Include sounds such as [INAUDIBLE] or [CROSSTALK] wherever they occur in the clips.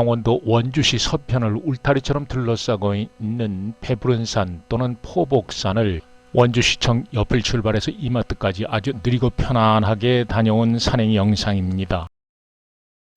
강원도 원주시 서편을 울타리처럼 둘러싸고 있는 배부른산 또는 포복산을 원주시청 옆을 출발해서 이마트까지 아주 느리고 편안하게 다녀온 산행 영상입니다.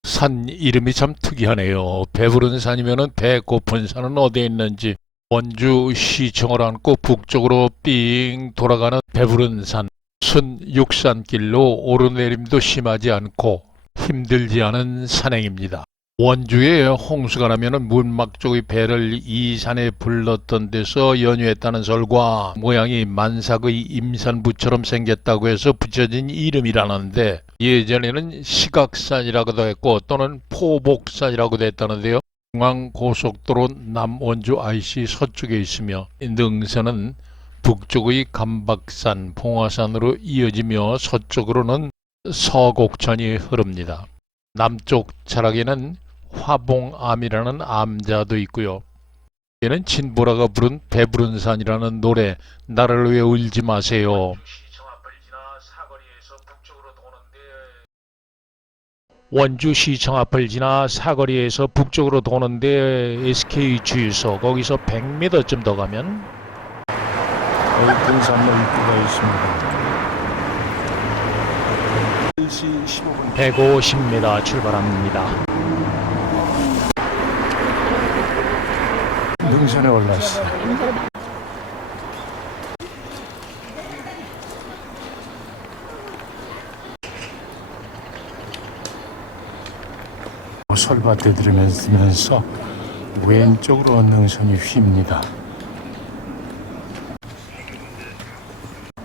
산 이름이 참 특이하네요. 배부른 산이면은 배 고픈 산은 어디에 있는지 원주시청을 안고 북쪽으로 삥 돌아가는 배부른 산. 순 육산길로 오르내림도 심하지 않고 힘들지 않은 산행입니다. 원주에 홍수가 나면은 문막 쪽의 배를 이 산에 불렀던 데서 연유했다는 설과 모양이 만삭의 임산부처럼 생겼다고 해서 붙여진 이름이라는데 예전에는 시각산이라고도 했고 또는 포복산이라고도 했다는데요. 중앙고속도로 남원주 IC 서쪽에 있으며 이 능선은 북쪽의 감박산, 봉화산으로 이어지며 서쪽으로는 서곡천이 흐릅니다. 남쪽 자락에는 화봉암이라는 암자도 있고요. 얘는 진보라가 부른 배부른산이라는 노래 나를 왜 울지 마세요. 원주 시청 앞을 지나 사거리에서 북쪽으로 도는데 SK 주유소 거기서 100m쯤 더 가면 등산로 입구가 있습니다. 1시 15분 150m 출발합니다. 능선에 올랐어요. 설밭에 들으면서 왼쪽으로 능선이 휩니다.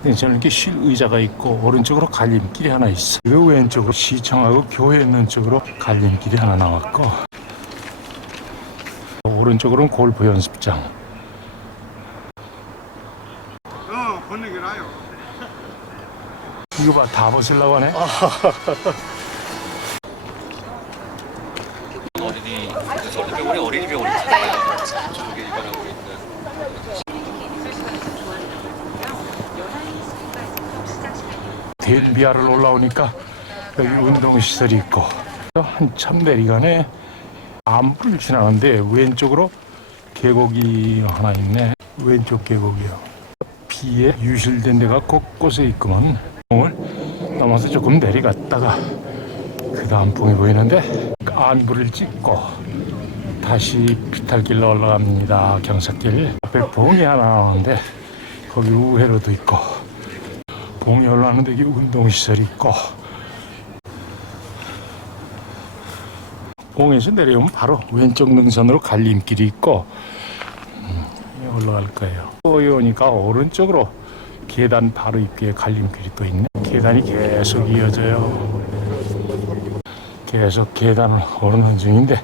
저는 이렇게 쉴 의자가 있고 오른쪽으로 갈림길이 하나 있어. 그 왼쪽으로 시청하고 교회 있는 쪽으로 갈림길이 하나 나왔고 오른쪽으로는 골프 연습장. 어, 건너기 나요. 이거 봐, 다 벗으려고 하네. 어린이 서울대 우리 어린이 병원이 있잖아요. 저쪽에 입원하고 있는 덴비아를 올라오니까 여기 운동시설이 있고 한참 내리가네 안부를 지나는데 왼쪽으로 계곡이 하나 있네. 왼쪽 계곡이요. 비에 유실된 데가 곳곳에 있구먼. 오늘 넘어서 조금 내려갔다가 그 다음 봉이 보이는데 안부를 찍고 다시 비탈길로 올라갑니다. 경사길. 앞에 봉이 하나 나오는데 거기 우회로도 있고 봉이 올라가는데 여기 운동시설이 있고 봉에서 내려오면 바로 왼쪽 능선으로 갈림길이 있고 음, 올라갈 거예요. 오니까 오른쪽으로 계단 바로 입구에 갈림길이 또 있네. 계단이 계속 이어져요. 계속 계단을 오르는 중인데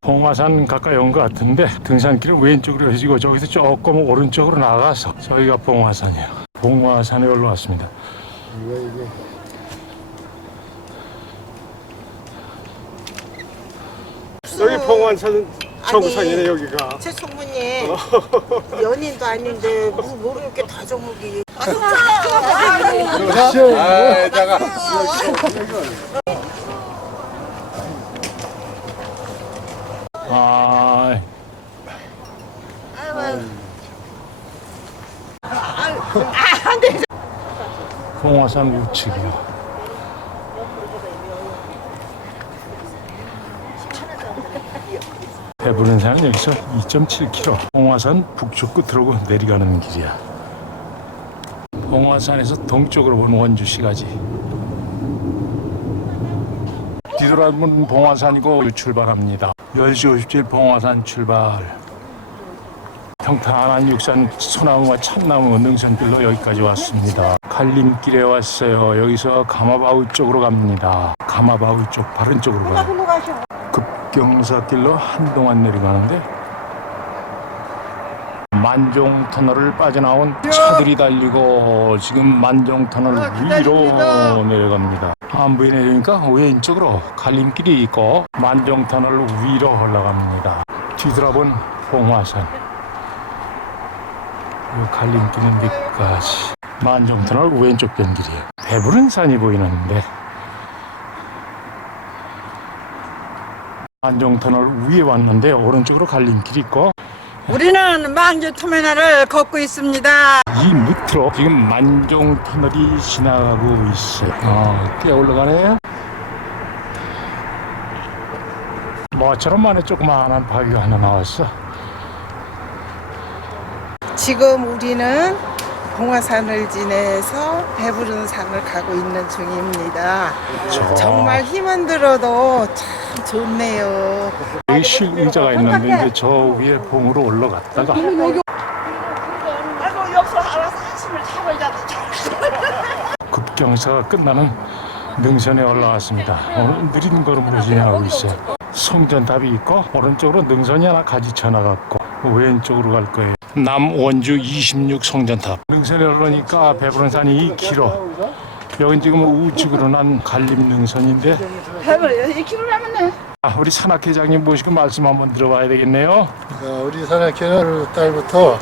봉화산 가까이 온 것 같은데 등산길은 왼쪽으로 해지고 저기서 조금 오른쪽으로 나가서 저희가 봉화산이에요. 봉화산에 올라왔습니다 여기 봉환산 정상이네 여기가. 제 총무님 연인도 아닌데 뭐 모르게 다 저목이 아, 자가. 아, 봉화산 우측이요. 배부른 산은 여기서 2.7km. 봉화산 북쪽 끝으로 내려가는 길이야. 봉화산에서 동쪽으로 보는 원주시까지. 뒤돌아보면 봉화산이고 출발합니다. 10시 57 봉화산 출발. 평탄한 육산 소나무와 참나무 능선길로 여기까지 왔습니다. 갈림길에 왔어요. 여기서 가마바위 쪽으로 갑니다. 가마바위 쪽 바른 쪽으로 가요. 급경사길로 한동안 내려가는데 만종 터널을 빠져나온 차들이 달리고 지금 만종 터널 위로 내려갑니다. 안부에 내리니까 왼쪽으로 갈림길이 있고 만종 터널 위로 올라갑니다. 뒤돌아본 봉화산. 이 갈림길은 밑까지 만종 터널 왼쪽 변길이에요. 배부른 산이 보이는데 안정터널 위에 왔는데 오른쪽으로 갈림길이 있고 우리는 만주 터미널을 걷고 있습니다. 이 밑으로 지금 만종터널이 지나가고 있어요. 어, 뛰어 올라가네. 뭐처럼 만에 조그마한 바위가 하나 나왔어. 지금 우리는 봉화산을 지내서 배부른 산을 가고 있는 중입니다. 저, 정말 힘은 들어도 참 좋네요. 여기 실 의자가 있는데 이제 저 위에 봉으로 올라갔다가 급경사가 끝나는 능선에 올라왔습니다. 오늘 느린 걸음으로 진행하고 있어요. 성전탑이 있고 오른쪽으로 능선이 하나 가지쳐 나갔고 왼쪽으로 갈 거예요. 남원주 26 성전탑. 능선에 오르니까 배부른산이 2km. 여긴 지금 우측으로 난 갈림 능선인데 아, 우리 산악회장님 모시고 말씀 한번 들어봐야 되겠네요. 어, 우리 산악회는 딸부터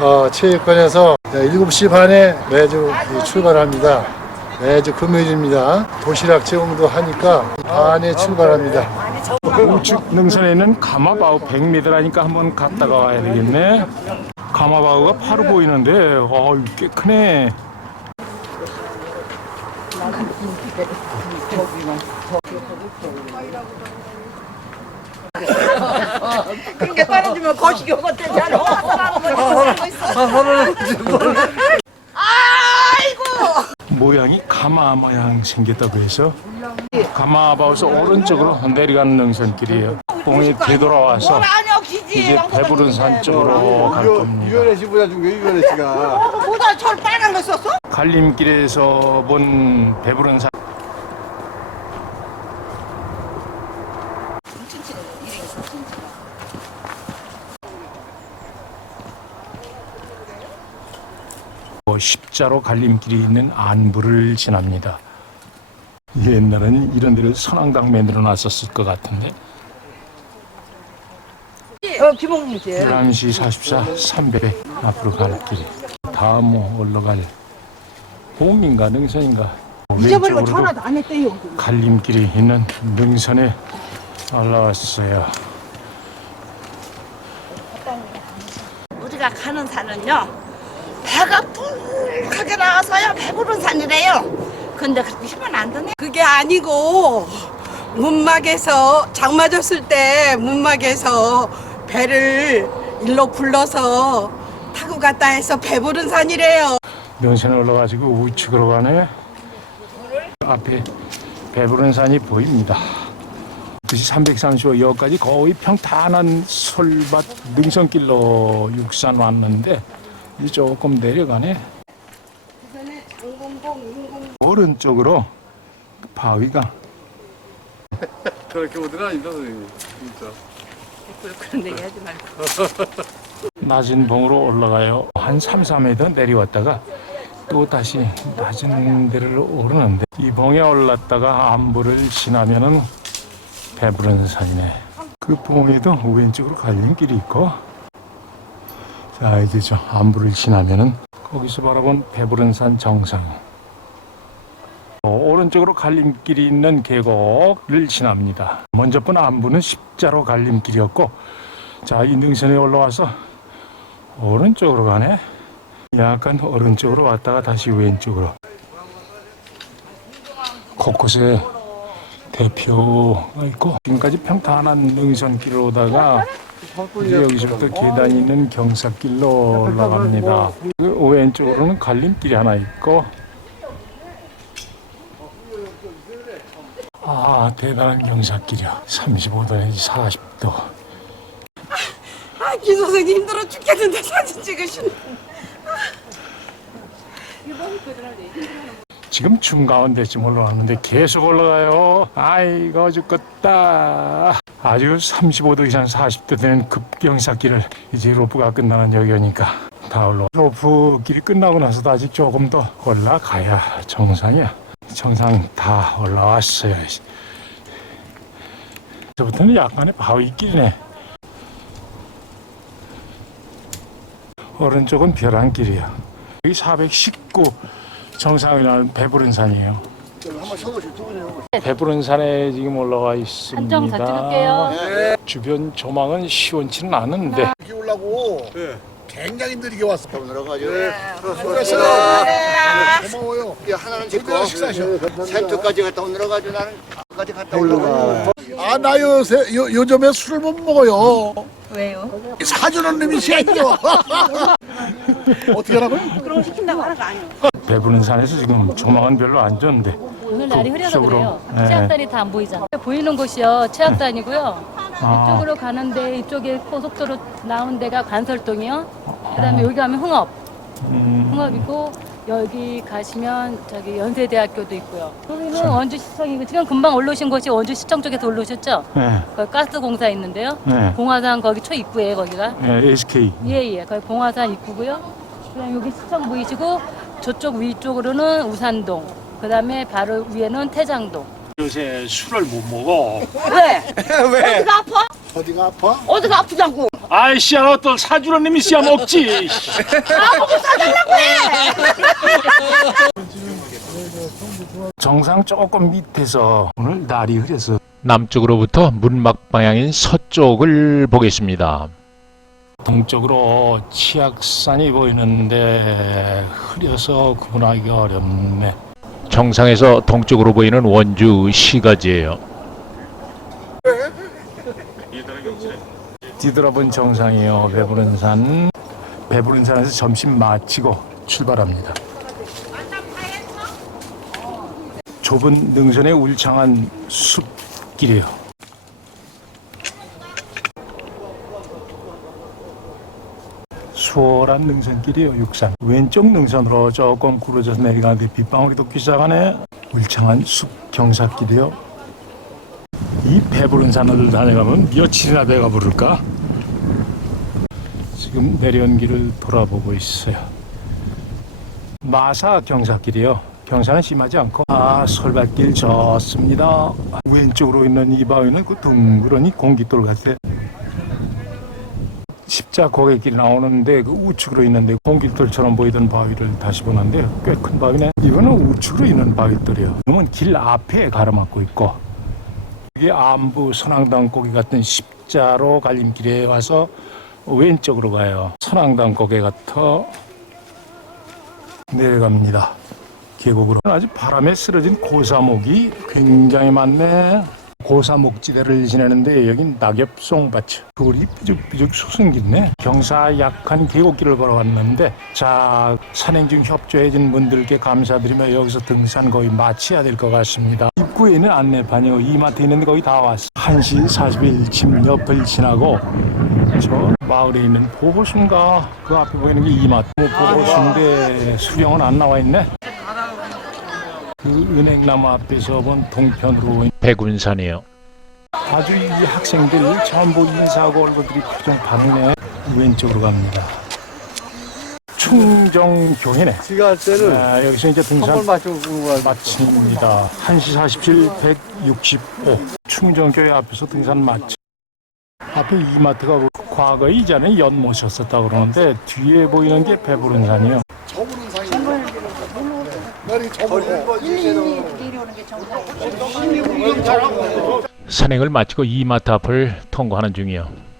어, 체육관에서 7시 반에 매주 출발합니다. 매주 금요일입니다. 도시락 제공도 하니까 반에 출발합니다. 우측 능선에는 가마바우 100m라니까 한번 갔다가 와야 되겠네. 가마바우가 바로 보이는데, 어, 꽤 크네. 그게 떨어지면 거시기 못되잖아. 모양이 가마 모양 생겼다고 해서 가마바우에서 오른쪽으로 내려가는 능선길이에요. 봉이 되돌아와서 이제 배부른 산 쪽으로 갈 겁니다. 유연혜 씨보다 중에 유연혜 씨가 [LAUGHS] 보다 저 빨간 거 썼어? 갈림길에서 본 배부른 산 십자로 갈림길이 있는 안부를 지납니다. 옛날에는 이런 데를 선앙당 만들어 놨었을 것 같은데 어, 기봉이지. 11시 44, 300 앞으로 갈 길이 다음 뭐 올라갈 봄인가 능선인가 잊어버리고 왼쪽으로도 전화도 안 했대요. 갈림길이 있는 능선에 올라왔어요. 우리가 가는 산은요 배가 뿔하게 나와서요 배부른 산이래요 근데 그렇게 힘은 안 드네 그게 아니고 문막에서 장 맞았을 때 문막에서 배를 일로 불러서 타고 갔다 해서 배부른 산이래요. 능선에 올라가지고 우측으로 가네. 앞에 배부른 산이 보입니다. 그시 335 여기까지 거의 평탄한 솔밭 능선길로 육산 왔는데 이제 조금 내려가네. 오른쪽으로 바위가. [LAUGHS] 그렇게 오더라 아니다 선생님. 진짜. 그런 얘기 하지 말고. [LAUGHS] 낮은 봉으로 올라가요. 한 3, 4m 내려왔다가 또 다시 낮은 데를 오르는데 이 봉에 올랐다가 안부를 지나면은 배부른 산이네. 그 봉에도 왼쪽으로 갈림길이 있고. 자 이제 저 안부를 지나면은 거기서 바라본 배부른 산 정상. 어, 오른쪽으로 갈림길이 있는 계곡을 지납니다. 먼저 본 안부는 십자로 갈림길이었고 자, 이 능선에 올라와서 오른쪽으로 가네. 약간 오른쪽으로 왔다가 다시 왼쪽으로. 곳곳에 대표가 있고 지금까지 평탄한 능선길을 오다가 이제 여기서부터 계단이 있는 경사길로 올라갑니다. 그 왼쪽으로는 갈림길이 하나 있고 아 대단한 경사길이야. 35도 내지 40도. 아, 기 선생님 힘들어 죽겠는데 사진 찍으시는. 지금 중 가운데쯤 올라왔는데 계속 올라가요. 아이고 죽겠다. 아주 35도 이상 40도 되는 급경사길을 이제 로프가 끝나는 여기니까 다 올라. 로프 길이 끝나고 나서도 아직 조금 더 올라가야 정상이야. 정상 다 올라왔어요. 저부터는 약간의 바위길이네. 오른쪽은 벼랑길이야. 여기 419 정상이라는 배부른 산이에요. 배부른 산에 지금 올라와 있습니다. 한정 더 찍을게요. 주변 조망은 시원치는 않은데 여기 올라고 굉장히 느리게 왔어. 들어가죠. 고마워요. 하나는 제 그대로 거. 식사하셔. 센터까지 갔다 오느라가지고 나는 까지 갔다 올라가. 아, 나 요새, 요, 요즘에 술을 못 먹어요. 왜요? 사주는 놈이 싫어. [LAUGHS] 어떻게 하라고요? 그럼 시킨다고 하는 거 아니에요? 배부른 산에서 지금 조망은 별로 안 좋은데 오늘 날이 흐려서 그래요. 네. 최악단이 다 안 보이잖아. 보이는 곳이요. 최악단이고요. 아. 이쪽으로 가는데 이쪽에 고속도로 나온 데가 관설동이요. 그다음에 여기 가면 흥업, 음, 흥업이고 여기 가시면 저기 연세대학교도 있고요. 여기는 원주시청이고 지금 금방 올라오신 곳이 원주시청 쪽에서 올라오셨죠? 네, 거기 가스공사 있는데요. 네, 봉화산 거기 초 입구예요 거기가. 네, SK 예예. 거기 봉화산 입구고요. 그다음 여기 시청 보이시고 저쪽 위쪽으로는 우산동. 그다음에 바로 위에는 태장동. 요새 술을 못 먹어. [LAUGHS] [LAUGHS] 왜? 어디가 아파? 어디가 아파? 어디가 아프다고? 아이씨야 어떤 사주는 님이 씨야 먹지. [LAUGHS] 정상 조금 밑에서 오늘 날이 흐려서 남쪽으로부터 문막 방향인 서쪽을 보겠습니다. 동쪽으로 치악산이 보이는데 흐려서 구분하기가 어렵네. 정상에서 동쪽으로 보이는 원주 시가지예요. 뒤돌아본 정상이요. 배부른 산. 배부른 산에서 점심 마치고 출발합니다. 좁은 능선의 울창한 숲길이요. 수월한 능선길이요. 육산. 왼쪽 능선으로 조금 굴러져서 내려가는데 빗방울이 돋기 시작하네. 울창한 숲 경사길이요. 이 배부른 산을 다녀가면 며칠이나 배가 부를까? 지금 내려온 길을 돌아보고 있어요. 마사 경사길이요. 경사는 심하지 않고 아 솔밭길 좋습니다. 왼쪽으로 있는 이 바위는 그 둥그러니 공깃돌 같아. 십자 고개길이 나오는데 그 우측으로 있는데 공깃돌처럼 보이던 바위를 다시 보는데 꽤 큰 바위네. 이거는 우측으로 있는 바위돌이요. 이건 길 앞에 가로막고 있고 이게 안부 선앙당 고개 같은 십자로 갈림길에 와서 왼쪽으로 가요. 선앙당 고개 같아 내려갑니다. 계곡으로 아주 바람에 쓰러진 고사목이 굉장히 많네. 고사목지대를 지내는데 여긴 낙엽송밭. 돌이 삐죽삐죽 솟은길네. 경사 약한 계곡길을 걸어왔는데 자 산행 중 협조해준 분들께 감사드리며 여기서 등산 거의 마쳐야 될 것 같습니다. 입구에는 안내판이요. 이마트 있는데 거의 다 왔어. 1시 41침 옆을 지나고 저 마을에 있는 보호수인가 그 앞에 보이는 게 이마트. 뭐 보호수인데 수령은 안 나와 있네 그 은행나무 앞에서 본 동편으로 백운산이에요. 아주 이 학생들 전부 인사하고 얼굴들이 표정 반응에 왼쪽으로 갑니다. 충정교회네. 지가 할 때는 아, 여기서 이제 등산 선물 맞추고 그거 마칩니다. 1시 47, 165. 충정교회 앞에서 등산 마치. 앞에 이마트가 그 과거에 이전에 연못이었었다 그러는데 뒤에 보이는 게 배부른 산이요. 산행을 마치고 이마트 앞을 통과하는 중이요.